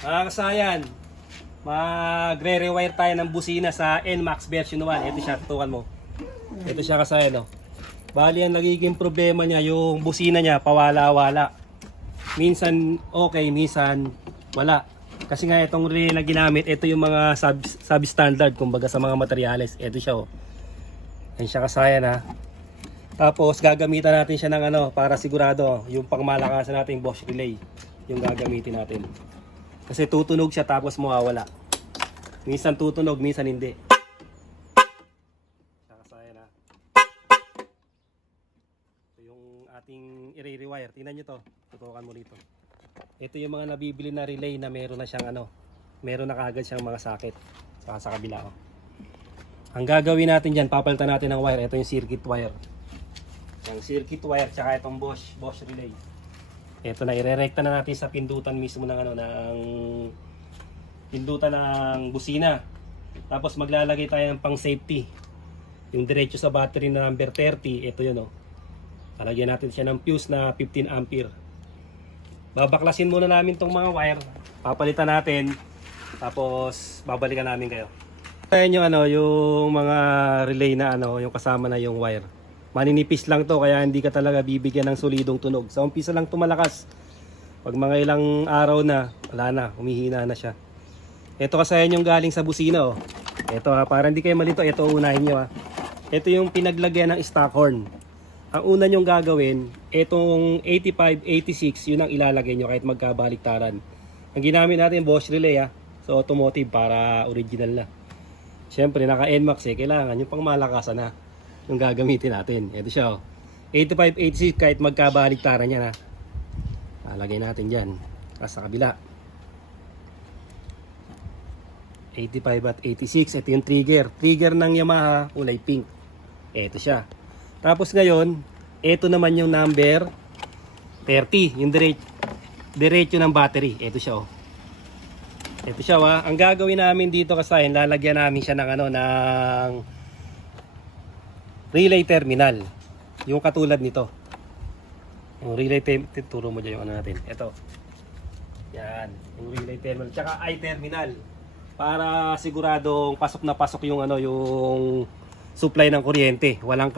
Mga kasayan, magre-rewire tayo ng busina sa NMAX version 1. Ito siya, tutukan mo. Ito siya kasayan, oh. Bali, ang nagiging problema niya, yung busina niya, pawala-wala. Minsan okay, minsan wala. Kasi nga itong relay na ginamit, ito yung mga substandard, kumbaga sa mga materyales. Ito siya, oh. Yan siya kasayan, ha. Tapos gagamitan natin siya ng ano, para sigurado, yung pangmalakasan natin Bosch relay, yung gagamitin natin. Kasi tutunog siya tapos mawawala. Minsan tutunog, minsan hindi. Kakasaya na. Ito yung ating i-rewire. Tingnan nyo to. Tutukan mo dito. Ito yung mga nabibili na relay na meron na siyang ano. Meron na kaagad siyang mga socket. Saka sa kabila. Oh. Ang gagawin natin dyan, papalitan natin ng wire. Ito yung circuit wire. Yung circuit wire, tsaka itong Bosch relay. Ito na, irerekta na natin sa pindutan mismo ng ano, ng pindutan ng busina. Tapos maglalagay tayo ng pang safety. Yung diretso sa battery na number 30, ito yun, oh. Lalagyan natin siya ng fuse na 15 ampere. Babaklasin muna namin tong mga wire. Papalitan natin. Tapos babalikan namin kayo. Ayan yung ano, yung mga relay na ano, yung kasama na yung wire. Maninipis lang to, kaya hindi ka talaga bibigyan ng solidong tunog. Sa umpisa lang tumalakas. Pag mga ilang araw na, wala na, humihina na siya. Ito kasi yan yung galing sa busina, oh. Ito ha, para hindi kayo malito, ito unahin nyo ha. Ito yung pinaglagyan ng stock horn. Ang una nyong gagawin, itong 85, 86, yun ang ilalagay nyo kahit magkabaliktaran. Ang ginamit natin, Bosch relay ha. So automotive para original na. Siyempre naka NMAX kailangan yung pangmalakasan na yung gagamitin natin. Ito siya, oh. 85, 86 kahit magkabaliktaran yan ha. Lalagay natin dyan. Sa kabila. 85 at 86. Ito yung trigger. Trigger ng Yamaha, kulay pink. Ito siya. Tapos ngayon, ito naman yung number 30. Yung diretso ng battery. Ito siya, oh. Ito siya, ha. Ang gagawin namin dito kasi, lalagyan namin siya ng ano, ng relay terminal. Yung katulad nito. Yung relay terminal, turo mo dyan yung ano natin. Ito. Yan. Yung relay terminal. Tsaka I-terminal. Para siguradong pasok na pasok yung ano, yung supply ng kuryente. Walang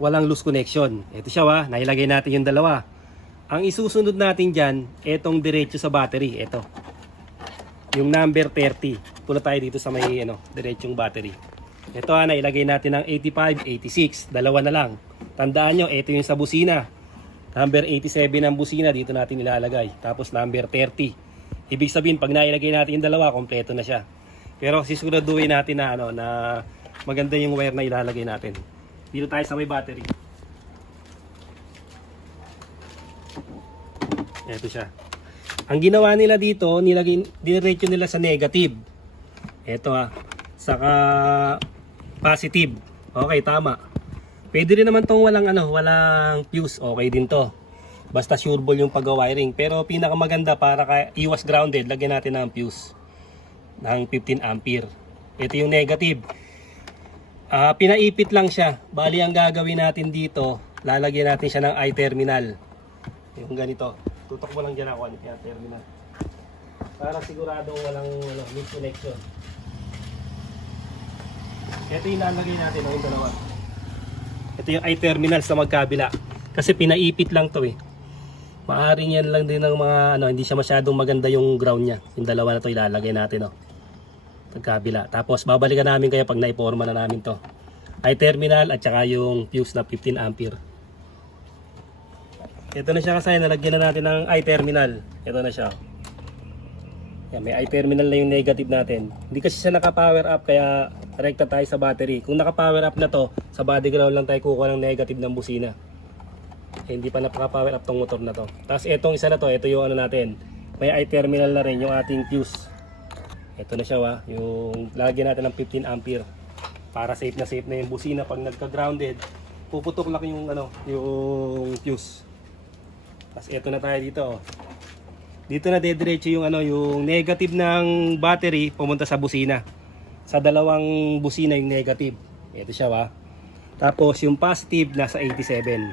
walang loose connection. Ito siya, ha. Nailagay natin yung dalawa. Ang isusunod natin dyan, etong diretso sa battery. Ito. Yung number 30. Pula tayo dito sa may ano, diretsong battery. Ito na, ilagay natin ng 85, 86. Dalawa na lang. Tandaan nyo, ito yung sa busina. Number 87 ng busina, dito natin ilalagay. Tapos number 30. Ibig sabihin, pag nailagay natin yung dalawa, kompleto na siya. Pero sisiguraduhin natin na, ano, na maganda yung wire na ilalagay natin. Dito tayo sa may battery. Ito siya. Ang ginawa nila dito, diniretso nila sa negative. Ito ha. Saka positive. Okay, tama. Pwede rin naman tong walang fuse. Okay din to. Basta sure ball yung pag-wiring. Pero pinakamaganda para iwas grounded, lagyan natin ng fuse ng 15 ampere. Ito yung negative. Pinaipit lang siya. Bali ang gagawin natin dito, lalagyan natin siya ng I-terminal. Yung ganito. Tutok mo lang dyan ako, I-terminal. Para siguradong walang misconnection. Ito yung lalagay natin, yung dalawa. Ito yung I-terminal sa magkabila. Kasi pinaipit lang to eh. Maaring yan lang din ng mga hindi siya masyadong maganda yung ground niya. Yung dalawa na to ilalagay natin, oh. Magkabila. Tapos babalikan namin kayo pag naiporma na namin to. I-terminal at saka yung fuse na 15 ampere. Ito na siya kasi nalagyan na natin ng I-terminal. Ito na siya. Yan, may I-terminal na yung negative natin. Hindi kasi siya naka-power up kaya rekta tayo sa battery. Kung naka-power up na to, sa body ground lang tayo kukuha ng negative ng busina. Hindi pa napaka-power up tong motor na to. Tapos itong isa na to, ito yung ano natin. May I-terminal na rin yung ating fuse. Ito na siya, ha. Yung lagyan natin ng 15 ampere. Para safe na yung busina pag nagka-grounded. Puputok lang yung yung fuse. Tapos ito na tayo dito, oh. Dito na dediretso yung yung negative ng battery pumunta sa busina. Sa dalawang busina yung negative. Ito siya, ha. Tapos yung positive nasa 87.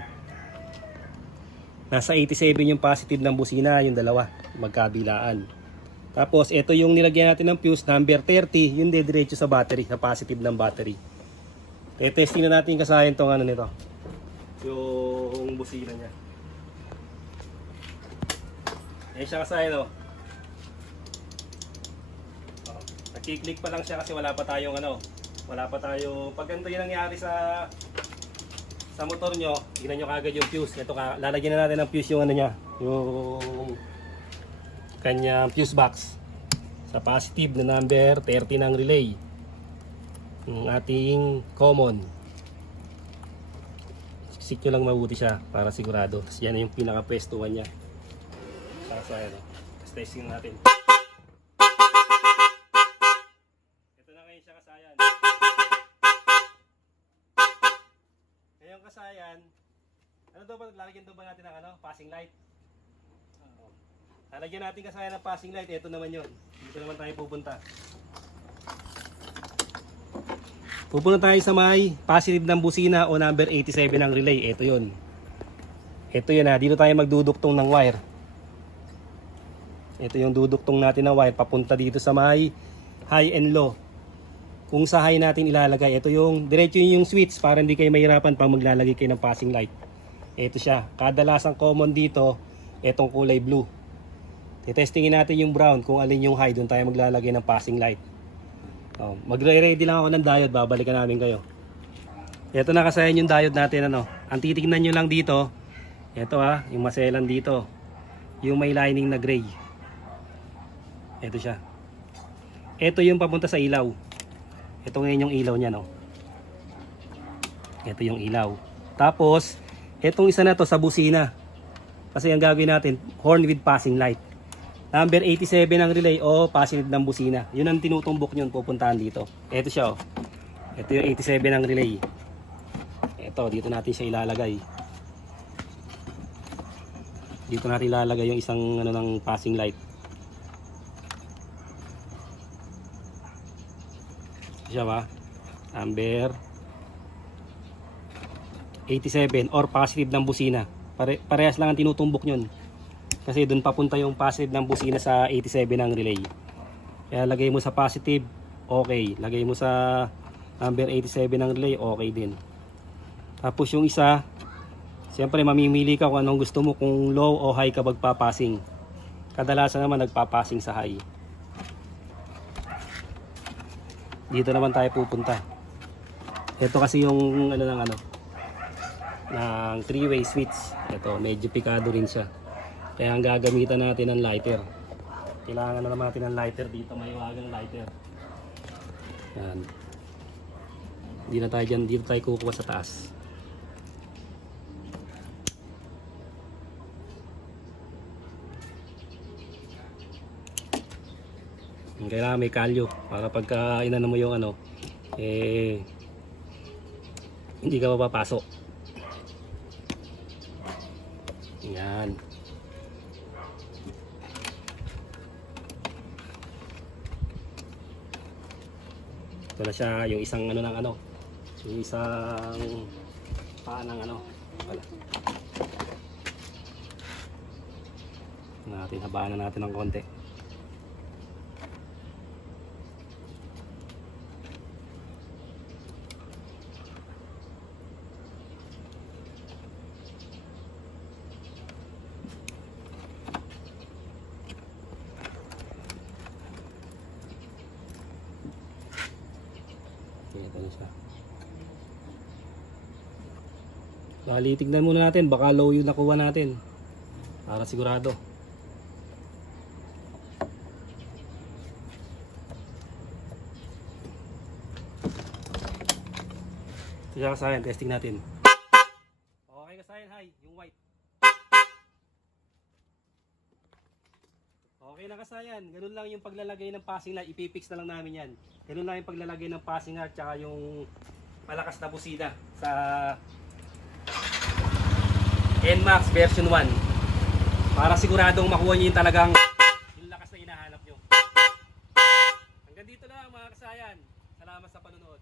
Nasa 87 yung positive ng busina, yung dalawa, magkabilaan. Tapos ito yung nilagyan natin ng fuse, number 30, yun diretso sa battery, sa positive ng battery. Testing na natin kasayan tong ano nito, yung busina niya. Ayan siya kasayan, oh. Nagkiklik pa lang siya kasi wala pa tayong pag ganito yung nangyari sa motor nyo, tignan nyo kagad yung fuse. Ito lalagyan na natin ng fuse yung ano niya, yung kanyang fuse box sa positive na number 30 ng relay, yung ating common. Sik nyo lang mabuti siya para sigurado. Tapos yan yung pinaka-pwestuhan niya. So ayan, tapos testing natin. Ito na ngayon siya kasayan. Ngayon kasayan, ano daw ba, lalagyan daw ba natin ng passing light? Lalagyan natin kasayan ng passing light. Ito naman yun. Dito naman tayo pupunta. Pupunta tayo sa may positive ng busina o number 87 ng relay. Ito yun. Ito yun ha. Dito tayo magduduktong ng wire. Ito yung duduktong natin ng wire papunta dito sa may high and low. Kung sa high natin ilalagay, ito yung diretso yung switch para hindi kayo mahirapan pag maglalagay kayo ng passing light. Ito siya. Kadalasang common dito, itong kulay blue. Testingin natin yung brown kung alin yung high, doon tayo maglalagay ng passing light. Magre-ready lang ako ng diode, babalikan namin kayo. Ito na kasayan yung diode natin Ang titignan nyo lang dito, ito yung maselan dito. Yung may lining na gray. Ito siya. Ito yung papunta sa ilaw. Ito ngayon yung ilaw niya Ito yung ilaw. Tapos, itong isa na to sa busina. Kasi ang gagawin natin, horn with passing light. Number 87 ang relay o positive ng busina. Yun ang tinutumbok nyo, pupuntahan dito. Ito siya Ito yung 87 ang relay. Ito, dito natin siya ilalagay. Dito natin ilalagay yung isang ng passing light. Siya ba? Number 87 or positive ng busina. Parehas lang ang tinutumbok nyon. Kasi doon papunta yung positive ng busina sa 87 ng relay. Kaya lagay mo sa positive, okay. Lagay mo sa number 87 ng relay, okay din. Tapos yung isa, siyempre mamimili ka kung anong gusto mo, kung low o high ka magpapassing. Kadalasan naman nagpapassing sa high. Dito naman tayo pupunta. Ito kasi yung ng 3-way switch. Ito, medyo pikado rin siya. Kaya ang gagamitan natin ng lighter. Kailangan na naman natin ng lighter dito, may wagang lighter. Yan. Hindi na tayo dyan, dito tayo kukuha sa taas. Kailangan may kalyo para pagka inano mo yung hindi ka mapapasok. Yan. Ito na siya, yung isang yung isang paanang wala. Habaan na natin ng konti. Ito na siya. Bali, tignan muna natin, baka low yung nakuha natin para sigurado. Ito siya kasayan, testing natin. Okay kasayan, hi, yung white. Okay na kasayan, ganun lang yung paglalagay ng passing light, ipipix na lang namin yan. Ganun lang yung paglalagay ng passing light tsaka yung malakas na busina sa NMAX version 1 para siguradong makuha nyo yung talagang yung lakas na hinahanap nyo. Hanggang dito lang mga kasayan, salamat sa panonood.